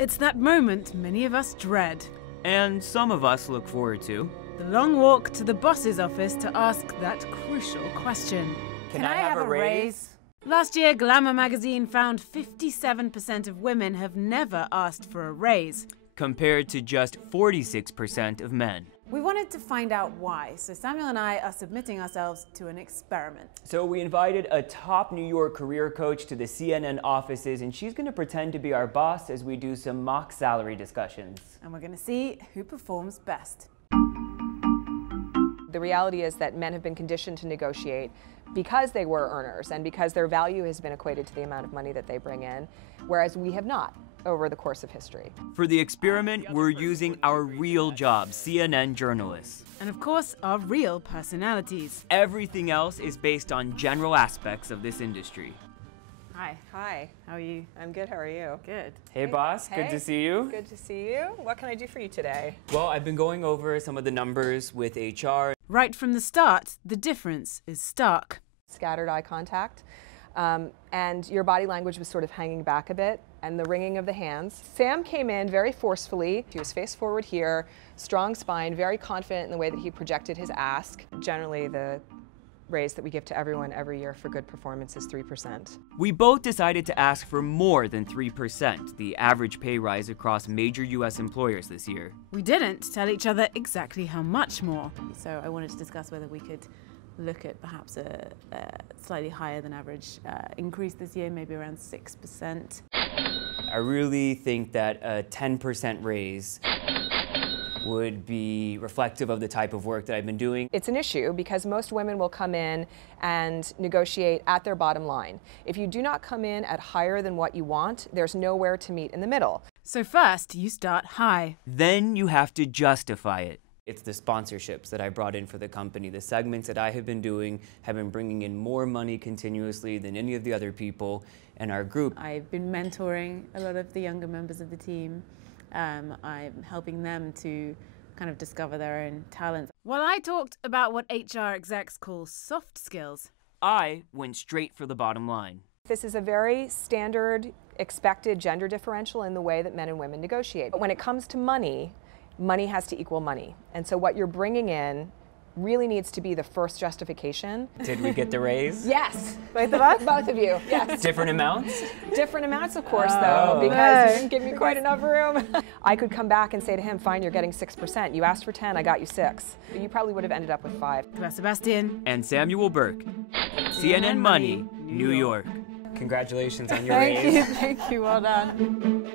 It's that moment many of us dread. And some of us look forward to. The long walk to the boss's office to ask that crucial question. Can I have a raise? Last year, Glamour magazine found 57% of women have never asked for a raise, compared to just 46% of men. We wanted to find out why, so Samuel and I are submitting ourselves to an experiment. So we invited a top New York career coach to the CNN offices, and she's going to pretend to be our boss as we do some mock salary discussions. And we're going to see who performs best. The reality is that men have been conditioned to negotiate because they were earners and because their value has been equated to the amount of money that they bring in, whereas we have not over the course of history. For the experiment, we're using our real jobs, CNN journalists. and of course, our real personalities. Everything else is based on general aspects of this industry. Hi. Hi. How are you? I'm good, how are you? Good. Hey boss, Hey. good to see you. Good to see you. What can I do for you today? Well, I've been going over some of the numbers with HR. Right from the start, the difference is stark. Scattered eye contact, and your body language was sort of hanging back a bit, and the wringing of the hands. Sam came in very forcefully. He was face forward here, strong spine, very confident in the way that he projected his ask. Generally, the raise that we give to everyone every year for good performance is 3%. We both decided to ask for more than 3%, the average pay rise across major US employers this year. We didn't tell each other exactly how much more. So I wanted to discuss whether we could look at perhaps a slightly higher than average increase this year, maybe around 6%. I really think that a 10% raise would be reflective of the type of work that I've been doing. It's an issue because most women will come in and negotiate at their bottom line. If you do not come in at higher than what you want, there's nowhere to meet in the middle. So first, you start high. Then you have to justify it. It's the sponsorships that I brought in for the company. The segments that I have been doing have been bringing in more money continuously than any of the other people in our group. I've been mentoring a lot of the younger members of the team. I'm helping them to kind of discover their own talents. While I talked about what HR execs call soft skills, I went straight for the bottom line. This is a very standard, expected gender differential in the way that men and women negotiate. But when it comes to money, money has to equal money. And so what you're bringing in really needs to be the first justification. Did we get the raise? Yes. Both of us? Both of you, yes. Different amounts? Different amounts, of course, though, because you didn't give me quite enough room. I could come back and say to him, fine, you're getting 6%. You asked for 10, I got you 6. But you probably would have ended up with 5. Sebastian, And Samuel Burke, CNN Money, New York. Congratulations on your raise. Thank you, well done.